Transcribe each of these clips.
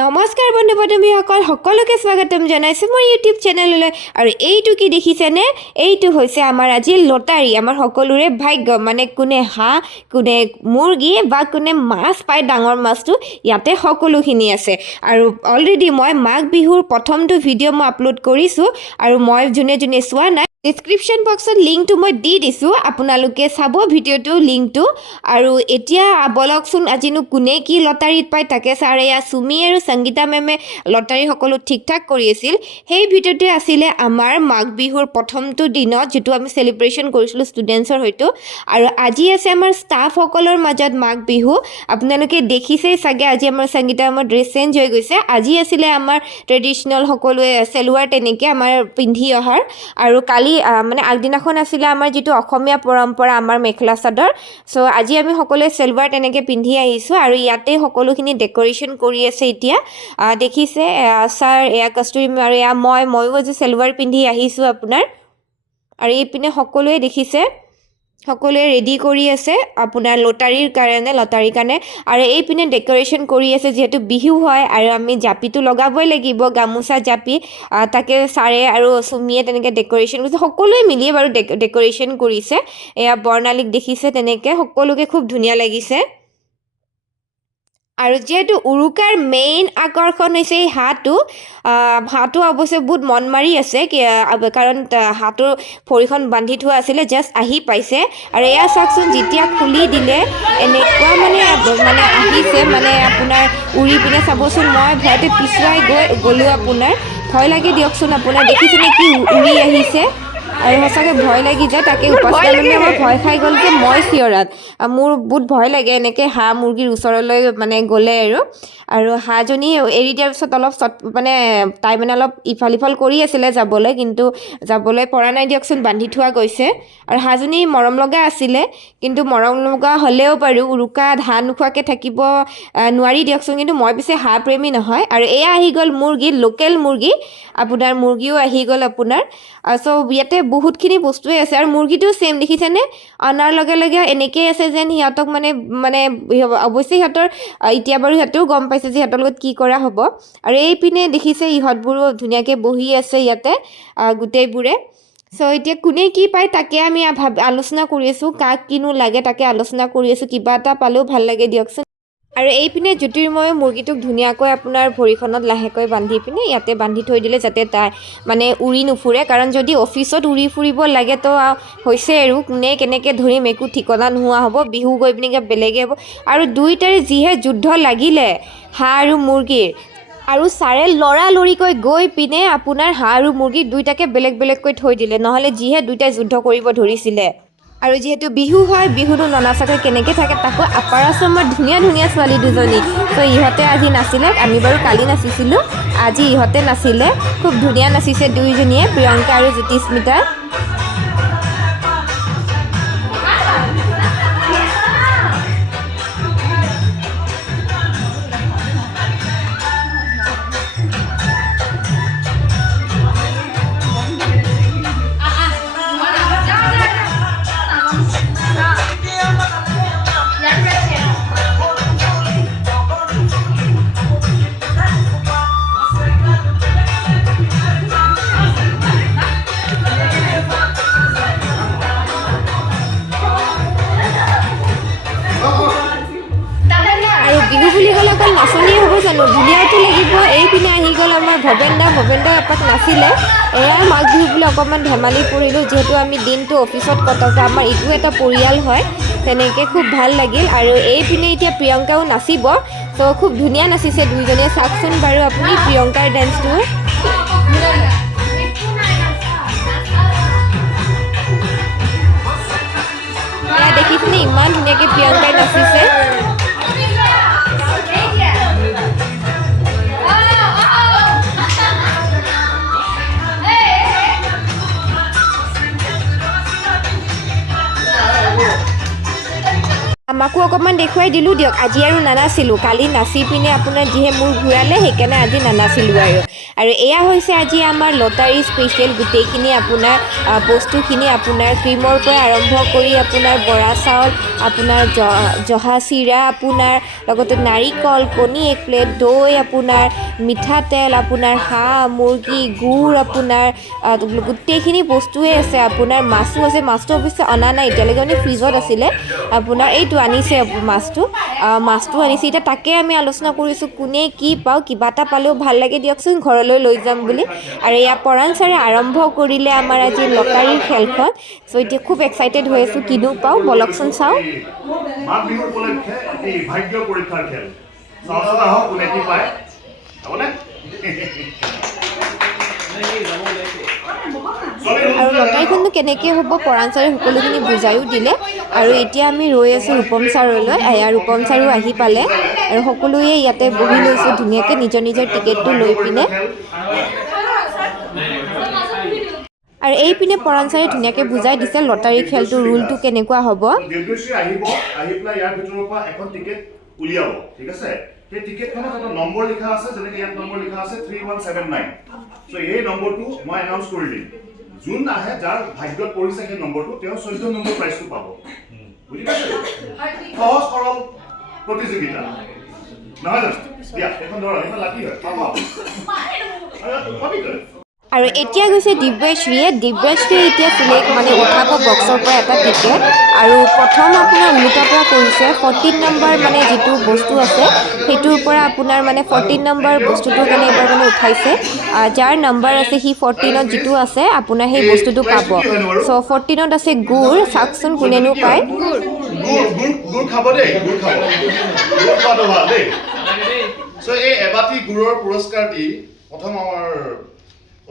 নমস্কাৰ বন্ধু বান্ধৱীসকল, সকলোকে স্বাগতম জনাইছোঁ মোৰ ইউটিউব চেনেললৈ আৰু এইটো কি দেখিছেনে? এইটো হৈছে আমাৰ আজি লটাৰী। আমাৰ সকলোৰে ভাগ্য। মানে কোনে হাঁহ, কোনে মুৰ্গী বা কোনে মাছ পায়, ডাঙৰ মাছটো ইয়াতে সকলোখিনি আছে। আৰু অলৰেডি মই মাঘ বিহুৰ প্ৰথমটো ভিডিঅ' মই আপলোড কৰিছোঁ। আৰু মই যোনে যোনে চোৱা নাই ডিছক্ৰিপশ্যন বক্সত লিংকটো মই দি দিছোঁ, আপোনালোকে চাব ভিডিঅ'টো লিংকটো আৰু এতিয়া বলকচোন, আজিনো কোনে কি লটাৰীত পায়, তাকে ছাৰ এয়া চুমি আৰু সংগীতা মেমে লটাৰী সকলো ঠিক ঠাক কৰি আছিল। সেই ভিডিঅ'টোৱে আছিলে আমাৰ মাঘ বিহুৰ প্ৰথমটো দিনত, যিটো আমি চেলিব্ৰেশ্যন কৰিছিলোঁ ষ্টুডেণ্টছৰ সৈতে আৰু আজি আছে আমাৰ ষ্টাফসকলৰ মাজত মাঘ বিহু। আপোনালোকে দেখিছেই চাগে, আজি আমাৰ সংগীতা আমাৰ ড্ৰেছ চেঞ্জ হৈ গৈছে। আজি আছিলে আমাৰ ট্ৰেডিশ্যনেল সকলোৱে, চেলোৱাৰ তেনেকৈ আমাৰ পিন্ধি অহাৰ। আৰু কালি মানে আগদিনাখন আছিলে আমাৰ যিটো অসমীয়া পৰম্পৰা আমাৰ মেখেলা চাদৰ। চ' আজি আমি সকলোৱে চেলৱাৰ তেনেকৈ পিন্ধি আহিছোঁ আৰু ইয়াতে সকলোখিনি ডেক'ৰেশ্যন কৰি আছে এতিয়া। দেখিছে ছাৰ এয়া কষ্টুৰি আৰু এয়া মই ময়ো আজি চেলৱাৰ পিন্ধি আহিছোঁ আপোনাৰ। আৰু এইপিনে সকলোৱে দেখিছে। সকলোৱে ৰেডি কৰি আছে আপোনাৰ লটাৰীৰ কাৰণে লটাৰীৰ কাৰণে। আৰু এইপিনে ডেক'ৰেশ্যন কৰি আছে, যিহেতু বিহু হয় আৰু আমি জাপিটো লগাবই লাগিব, গামোচা, জাপি তাকে ছাৰে আৰু চুমিয়ে তেনেকৈ ডেক'ৰেশ্যন কৰিছে। সকলোৱে মিলিয়ে বাৰু ডেক ডেক'ৰেশ্যন কৰিছে। এয়া বৰ্ণালীক দেখিছে তেনেকৈ, সকলোকে খুব ধুনীয়া লাগিছে। আৰু যিহেতু উৰুকাৰ মেইন আকৰ্ষণ হৈছে এই হাঁহটো হাঁহটো অৱশ্যে বহুত মন মাৰি আছে কাৰণ হাঁহটোৰ ভৰিখন বান্ধি থোৱা আছিলে জাষ্ট আহি পাইছে। আৰু এয়া চাওকচোন, যেতিয়া খুলি দিলে, এনেকুৱা মানে মানে আহিছে মানে আপোনাৰ উৰি পিনে চাবচোন, মই ভয়তে পিছুৱাই গৈ গ'লোঁ আপোনাৰ। ভয় লাগে দিয়কচোন, আপোনাৰ দেখিছেনে কি উৰি আহিছে? আৰু সঁচাকৈ ভয় লাগি যায় তাকে উপাসনা আমাৰ ভয় খাই গ'ল যে মই চিঞৰাত মোৰ বহুত ভয় লাগে এনেকৈ হাঁহ মুৰ্গীৰ ওচৰলৈ মানে গ'লে আৰু। আৰু হাঁহজনী এৰি দিয়াৰ পিছত অলপ চট মানে তাই মানে অলপ ইফাল সিফাল কৰি আছিলে যাবলৈ কিন্তু যাবলৈ পৰা নাই দিয়কচোন বান্ধি থোৱা গৈছে। আৰু হাঁহজনী মৰম লগা আছিলে কিন্তু মৰম লগা হ'লেও বাৰু উৰুকা ধান নোখোৱাকৈ থাকিব নোৱাৰি দিয়কচোন কিন্তু মই পিছে হাঁহ প্ৰেমী নহয়। আৰু এয়া আহি গ'ল মুৰ্গী লোকেল মুৰ্গী। আপোনাৰ মুৰ্গীও আহি গ'ল আপোনাৰ। চ' ইয়াতে বহুতখিনি বস্তুৱেই আছে আৰু মুৰ্গীটো ছেইম দেখিছেনে? অনাৰ লগে লগে এনেকেই আছে যেন সিহঁতক মানে মানে অৱশ্যে সিহঁতৰ এতিয়া বাৰু সিহঁতেও গম পাইছে যে সিহঁতৰ লগত কি কৰা হ'ব। আৰু এইপিনে দেখিছে ইহঁতবোৰো ধুনীয়াকৈ বহি আছে ইয়াতে গোটেইবোৰে। চ' এতিয়া কোনে কি পায় তাকে আমি ভাব আলোচনা কৰি আছোঁ, কাক কিনো লাগে তাকে আলোচনা কৰি আছোঁ, কিবা এটা পালেও ভালো লাগে দিয়কচোন। আৰু এইপিনে জ্যোতিৰ্ময় মুৰ্গীটোক ধুনীয়াকৈ আপোনাৰ ভৰিখনত লাহেকৈ বান্ধি পিনে ইয়াতে বান্ধি থৈ দিলে যাতে তাই মানে উৰি নুফুৰে। কাৰণ যদি অফিচত উৰি ফুৰিব লাগে তো হৈছে আৰু কোনে কেনেকৈ ধৰিম, একো ঠিকনা নোহোৱা হ'ব, বিহু গৈ পিনে বেলেগে হ'ব। আৰু দুইটাৰে যিহে যুদ্ধ লাগিলে হাঁহ আৰু মুৰ্গীৰ, আৰু ছাৰে লৰালৰিকৈ গৈ পিনে আপোনাৰ হাঁহ আৰু মুৰ্গী দুইটাকে বেলেগ বেলেগকৈ থৈ দিলে। নহ'লে যিহে দুইটাই যুদ্ধ কৰিব ধৰিছিলে। আৰু যিহেতু বিহু হয়, বিহুটো ননাচাকৈ কেনেকৈ থাকে তাকো আপাৰ আচামৰ ধুনীয়া ধুনীয়া ছোৱালী দুজনী। ত' ইহঁতে আজি নাছিলে আমি বাৰু কালি নাচিছিলোঁ, আজি ইহঁতে নাছিলে খুব ধুনীয়া নাচিছে দুয়োজনীয়ে প্ৰিয়ংকা আৰু জ্যোতিস্মিতা। আমাৰ ভৱেন দা ভৱেন দা এপাক নাছিলে এয়াই বিহু বুলি অকণমান ধেমালি কৰিলোঁ যিহেতু আমি দিনটো অফিচত কটাওঁ আমাৰ ইটো এটা পৰিয়াল হয়, তেনেকৈ খুব ভালো লাগিল। আৰু এইপিনে এতিয়া প্ৰিয়ংকাও নাচিব, ত' খুব ধুনীয়া নাচিছে দুইজনীয়ে। চাওকচোন বাৰু আপুনি প্ৰিয়ংকাৰ ডেন্সটো। দেখিছেনে, ইমান ধুনীয়াকৈ প্ৰিয়ংকাই নাচিছে। আমাকো অকণমান দেখুৱাই দিলোঁ দিয়ক। আজি আৰু নানাছিলোঁ। কালি নাচি পিনে আপোনাৰ যিহে মূৰ ঘূৰালে, সেইকাৰণে আজি নানাছিলোঁ আৰু। আৰু এয়া হৈছে আজি আমাৰ লটাৰী স্পেচিয়েল গোটেইখিনি আপোনাৰ বস্তুখিনি আপোনাৰ ক্ৰীমৰ পৰা আৰম্ভ কৰি আপোনাৰ বৰা চাউল, আপোনাৰ জ- জহা চিৰা, আপোনাৰ লগতে নাৰিকল, কণী এক প্লেট, দৈ, আপোনাৰ মিঠাতেল আপোনাৰ হাঁহ, মুৰ্গী গুড় আপোনাৰ গোটেইখিনি বস্তুৱেই আছে। আপোনাৰ মাছো আছে। মাছটো অৱশ্যে অনা নাই। এতিয়ালৈকে মানে ফ্ৰিজত আছিলে। আপোনাৰ এইটো আনিছে মাছটো। মাছটো আনিছে। এতিয়া তাকে আমি আলোচনা কৰিছোঁ কোনে কি পাওঁ কিবা এটা পালেও ভালো লাগে দিয়কচোন ঘৰলৈ লৈ যাম বুলি। আৰু এয়া পৰাণ ছাৰে আৰম্ভ কৰিলে আমাৰ আজি লটাৰীৰ খেলখন। চ' এতিয়া খুব এক্সাইটেড হৈ আছোঁ কিনো পাওঁ বলকচোন চাওঁ। মাঘ বিহু উপলক্ষে এই ভাগ্য পৰীক্ষাৰ খেল। কোনে কি পায়? আৰু লটাৰীখননো কেনেকৈ হ'ব পৰাণ ছাৰে সকলোখিনি বুজায়ো দিলে। আৰু এতিয়া আমি ৰৈ আছোঁ ৰূপম ছাৰলৈ ৰূপম ছাৰো আহি পালে আৰু সকলোৱে ইয়াতে বহি লৈছোঁ ধুনীয়াকৈ নিজৰ নিজৰ টিকেটটো লৈ পিনে। আৰু এইপিনে পৰাণ ছাৰে ধুনীয়াকৈ বুজাই দিছে লটাৰী খেলটোৰ ৰুলটো কেনেকুৱা হ'ব। সেই টিকেটখনত এটা নম্বৰ লিখা আছে, যেনেকে ইয়াত নম্বৰ লিখা আছে থ্ৰী ওৱান ছেভেন নাইন চ' এই নম্বৰটো মই এনাউন্স কৰি দিম। যোন আহে, যাৰ ভাগ্যত পৰিছে সেই নম্বৰটো, তেওঁ চৈধ্য নম্বৰ প্ৰাইজটো পাব। বুজি পাইছে সহজ সৰল প্ৰতিযোগিতা নহয় জানো দিয়া এখন ধৰক এখন লাকি হয়। পাব আপুনি আৰু কবি কৰে আৰু এতিয়া গৈছে দিব্যশ্ৰীয়ে। দিব্যশ্ৰীয়ে এতিয়া চিলেক্ট মানে উঠাব বক্সৰ পৰা এটা টিকেট। আৰু প্ৰথম আপোনাৰ ওলোটাৰ পৰা কৰিছে। ফৰ্টিন নম্বৰ মানে যিটো বস্তু আছে, সেইটোৰ পৰা আপোনাৰ মানে ফৰ্টিন নম্বৰ বস্তুটোৰ কাৰণে এইবাৰ মানে উঠাইছে। যাৰ নম্বৰ আছে, সি ফৰ্টিনত যিটো আছে, আপোনাৰ সেই বস্তুটো পাব। চ' ফৰ্টিনত আছে গুড়। চাওকচোন কোনেনো পায়। প্ৰথম আমাৰ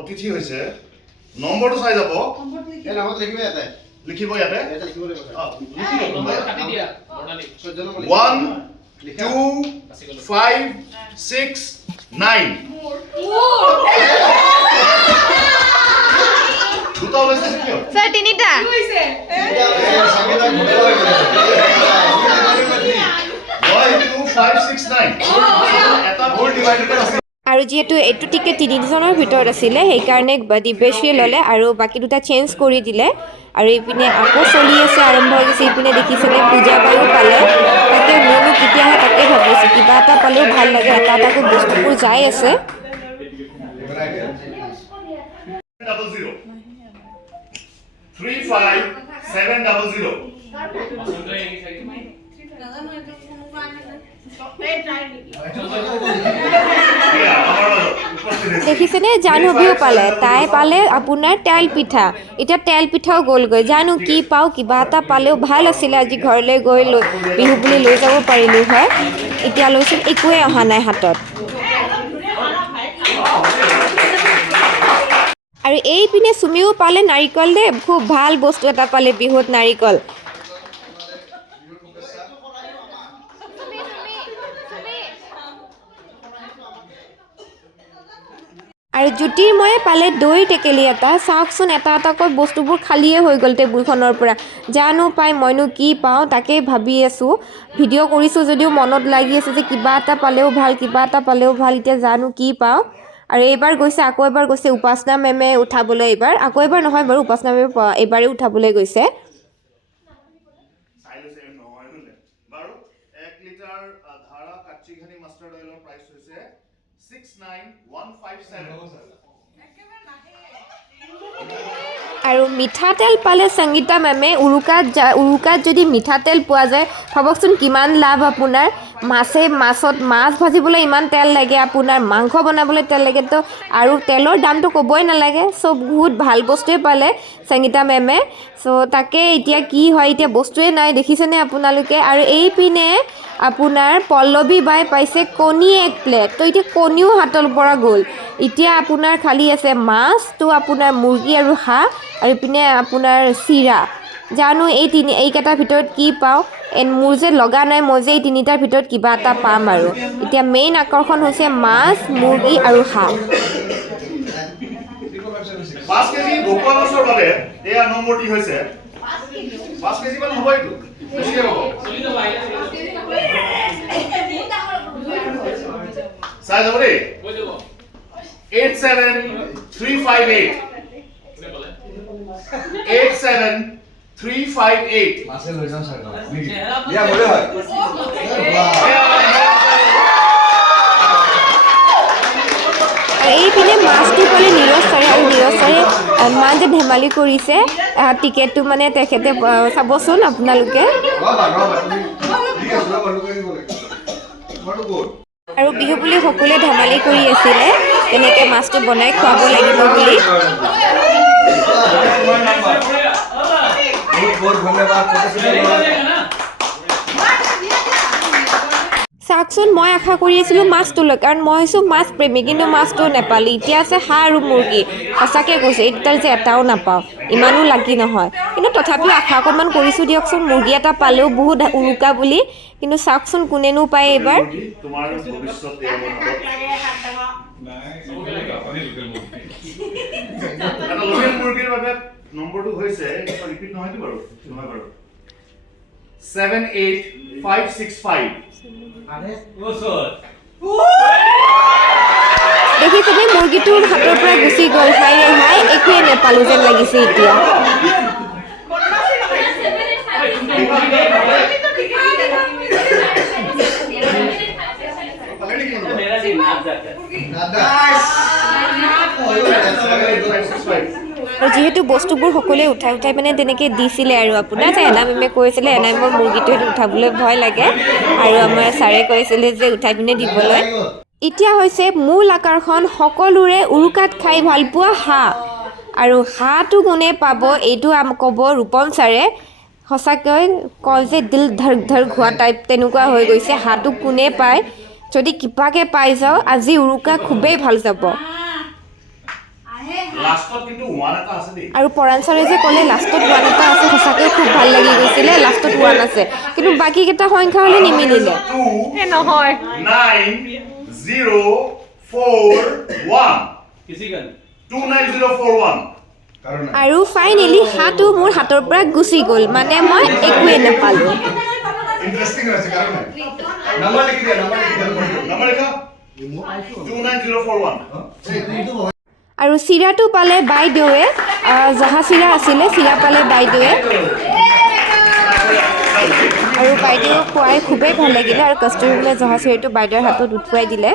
অতিথি হৈছে। নম্বৰটো চাই যাব। ইয়াতে। লিখিব ইয়াতে। ইয়াতে। লিখিব number one two five six nine দুটা ওলাইছে তিনিটা। ফাইভ ছিক্স নাইন এটা ভুল ডিভাইডেড আছে। আৰু যিহেতু এইটো টিকেট তিনিজনৰ ভিতৰত আছিলে সেইকাৰণে দিব্যশ্ৰীয়ে ল'লে আৰু বাকী দুটা চেঞ্জ কৰি দিলে। আৰু এইপিনে আকৌ চলি আছে আৰম্ভ হৈ গৈছে। এইপিনে দেখিছেনে পূজা বায়ু পালে। তাকে মোৰনো কেতিয়া আহে তাকে ভাবিছোঁ কিবা এটা পালেও ভালো লাগে এটা এটাকৈ বস্তুবোৰ যাই আছে। Five seven double zero. Yeah, দেখিছেনে? জাহ্নৱীও পালে? তাই পালে আপোনাৰ তেল পিঠা। এতিয়া তেল পিঠাও গ'লগৈ। জানো কি পাওঁ, কিবা এটা পালেও ভালো আছিলে আজি ঘৰলৈ গৈ লৈ বিহু বুলি লৈ যাব পাৰিলোঁ হয়। এতিয়ালৈচোন একোৱেই অহা নাই হাতত। আৰু এইপিনে চুমিও পালে নাৰিকল দেই খুব ভালো বস্তু এটা পালে বিহুত নাৰিকল। আৰু জ্যোতিৰ্ময়ে পালে দৈ টেকেলি এটা চাওকচোন এটা এটাকৈ বস্তুবোৰ খালীয়ে হৈ গ'ল টেবুলখনৰ পৰা। জানো পাই মইনো কি পাওঁ তাকেই ভাবি আছোঁ। ভিডিঅ' কৰিছোঁ যদিও মনত লাগি আছে যে কিবা এটা পালেও ভাল কিবা এটা পালেও ভাল এতিয়া জানো কি পাওঁ। আৰু এইবাৰ গৈছে আকৌ এবাৰ গৈছে উপাসনা মেমে উঠাবলৈ এইবাৰ। আকৌ এবাৰ নহয় বাৰু উপাসনা মেমে এইবাৰেই উঠাবলৈ গৈছে। আৰু মিঠাতেল পালে সংগীতা মেমে উৰুকাত যা উৰুকাত যদি মিঠাতেল পোৱা যায়, ভাবকচোন কিমান লাভ আপোনাৰ। মাছে মাছত মাছ ভাজিবলৈ ইমান তেল লাগে, আপোনাৰ মাংস বনাবলৈ তেল লাগে তো, আৰু তেলৰ দামটো ক'বই নালাগে চ' বহুত ভালো বস্তুৱে পালে সংগীতা মেমে। চ' তাকে এতিয়া কি হয়, এতিয়া বস্তুৱে নাই, দেখিছেনে আপোনালোকে? আৰু এইপিনে আপোনাৰ পল্লৱী বাই পাইছে কণী এক প্লেট। তো এতিয়া কণীও হাতৰ পৰা গ'ল। এতিয়া আপোনাৰ খালী আছে মাছ, তো আপোনাৰ মুৰ্গী আৰু হাঁহ, আৰু ইপিনে আপোনাৰ চিৰা। জানো এই তিনি এইকেইটাৰ ভিতৰত কি পাওঁ? এন, মোৰ যে লগা নাই, মই যে এই তিনিটাৰ ভিতৰত কিবা এটা পাম আৰু। এতিয়া মেইন আকৰ্ষণ হৈছে মাছ, মুৰ্গী আৰু হাঁহ। পাঁচ কেজি ভকুৱা মাছৰ বাবে এয়া নম্বৰটি হৈছে। পাঁচ কেজি মান হ'ব এইটো। যাব দেই eight seven three five eight eight seven three five eight মাছে লৈ যাওঁ চাগে নেকি দিয়া মোৰে হয় এইপিনে মাছটো ক'লে নীৰজ ছাৰে আৰু নীৰজ ছাৰে ইমান যে ধেমালি কৰিছে টিকেটটো মানে তেখেতে চাবচোন আপোনালোকে। আৰু বিহু বুলি সকলোৱে ধেমালি কৰি আছিলে, তেনেকৈ মাছটো বনাই খুৱাব লাগিব বুলি। ধন্যবাদ। চাওকচোন মই আশা কৰি আছিলোঁ মাছটোলৈ কাৰণ মই হৈছোঁ মাছ প্ৰেমী কিন্তু মাছটো নাপালোঁ। এতিয়া আছে হাঁহ আৰু মুৰ্গী। সঁচাকৈ কৈছোঁ এই দুটাৰ যে এটাও নাপাওঁ ইমানো লাগি নহয়। কিন্তু তথাপিও আশা অকণমান কৰিছোঁ দিয়কচোন মুৰ্গী এটা পালেও বহুত উৰুকা বুলি। কিন্তু চাওকচোন কোনেনো পায় এইবাৰ? নম্বৰটো হৈছে দেখিছেনে মুৰ্গীটোৰ হাতৰ পৰা গুচি গ'ল। হাই ৰে হাই একোৱে নাপালোঁ যেন লাগিছে এতিয়া। আৰু যিহেতু বস্তুবোৰ সকলোৱে উঠাই উঠাই মানে তেনেকৈ দিছিলে আৰু আপোনাৰ যে এনা মেমে কৈছিলে এনাই মোৰ মুৰ্গীটো সেইটো উঠাবলৈ ভয় লাগে। আৰু আমাৰ ছাৰে কৈছিলে যে উঠাই পিনে দিবলৈ। এতিয়া হৈছে মূল আকৰ্ষণ সকলোৰে উৰুকাত খাই ভাল পোৱা হাঁহ। আৰু হাঁহটো কোনে পাব এইটো ক'ব ৰূপম ছাৰে। সঁচাকৈ কয় যে দিল ধৰ ধৰ খোৱা টাইপ তেনেকুৱা হৈ গৈছে হাঁহটো কোনে পায়? যদি কিবাকৈ পাই যাওঁ আজি উৰুকা খুবেই ভাল যাব। মানে আৰু পৰাণ চাৰে যে ক'লে লাষ্টত ওৱান এটা আছে সঁচাকৈ খুব ভালো লাগি গৈছিলে লাষ্টত ওৱান আছে। কিন্তু বাকীকেইটা সংখ্যা মানে হ'লে নিমিলিলে। নহয়। আৰু ফাইনেলি হাতো মোৰ হাতৰ পৰা গুচি গ'ল মানে মই একোৱেই নাপালোঁ। আৰু চিৰাটো পালে বাইদেৱে জাহা চিৰা আছিলে, চিৰা পালে বাইদেৱে আৰু বাইদেউ খুৱাই খুবেই ভালো লাগিলে আৰু কাষ্টমাৰবোৰে জহা চিৰাটো বাইদেউৰ হাতত উঠুৱাই দিলে।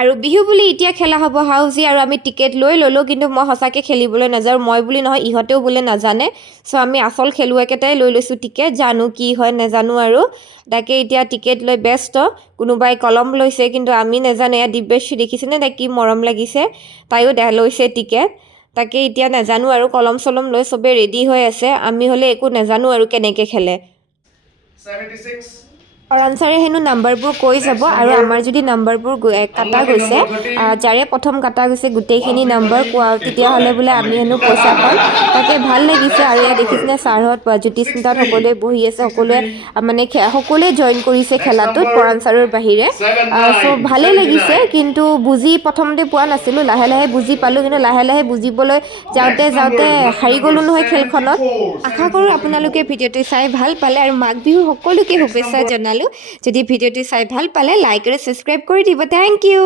আৰু বিহু বুলি এতিয়া খেলা হ'ব হাউজি আৰু আমি টিকেট লৈ ল'লোঁ, কিন্তু মই সঁচাকৈ খেলিবলৈ নাযাওঁ, মই বুলি নহয়, ইহঁতেও বোলে নাজানে। চ' আমি আচল খেলুৱৈকেইটাই লৈ লৈছোঁ টিকেট, জানো কি হয়, নাজানো আৰু। তাকে এতিয়া টিকেট লৈ ব্যস্ত, কোনোবাই কলম লৈছে, কিন্তু আমি নাজানো এয়া দিব্যশ্ৰী দেখিছেনে তাই কি মৰম লাগিছে? তাইও লৈছে টিকেট। তাকে এতিয়া নাজানো আৰু, কলম চলম লৈ চবেই ৰেডি হৈ আছে, আমি হ'লে একো নাজানো আৰু কেনেকৈ খেলে। 76 আৰু আনচাৰে হেনো নাম্বাৰবোৰ কৈ যাব আৰু আমাৰ যদি নাম্বাৰবোৰ কাটা গৈছে যাৰে প্ৰথম কাটা গৈছে গোটেইখিনি নাম্বাৰ কোৱা তেতিয়াহ'লে বোলে আমি হেনো পইচা পাম। তাকে ভালো লাগিছে আৰু ইয়াত দেখিছেনে ছাৰহঁত জ্যোতিস্মিতাত সকলোৱে বহি আছে সকলোৱে মানে সকলোৱে জইন কৰিছে খেলাটোত পৰাণ ছাৰৰ বাহিৰে। চ' ভালেই লাগিছে কিন্তু বুজি প্ৰথমতে পোৱা নাছিলোঁ লাহে লাহে বুজি পালোঁ কিন্তু লাহে লাহে বুজিবলৈ যাওঁতে যাওঁতে হাৰি গলো নহয় খেলখনত। আশা কৰোঁ আপোনালোকে ভিডিঅ'টো চাই ভালো পালে আৰু মাঘ বিহুৰ সকলোকে শুভেচ্ছা জনালোঁ। যদি ভিডিঅ'টো চাই ভালো পালে লাইক আৰু ছাবস্ক্ৰাইব কৰি দিব। Thank you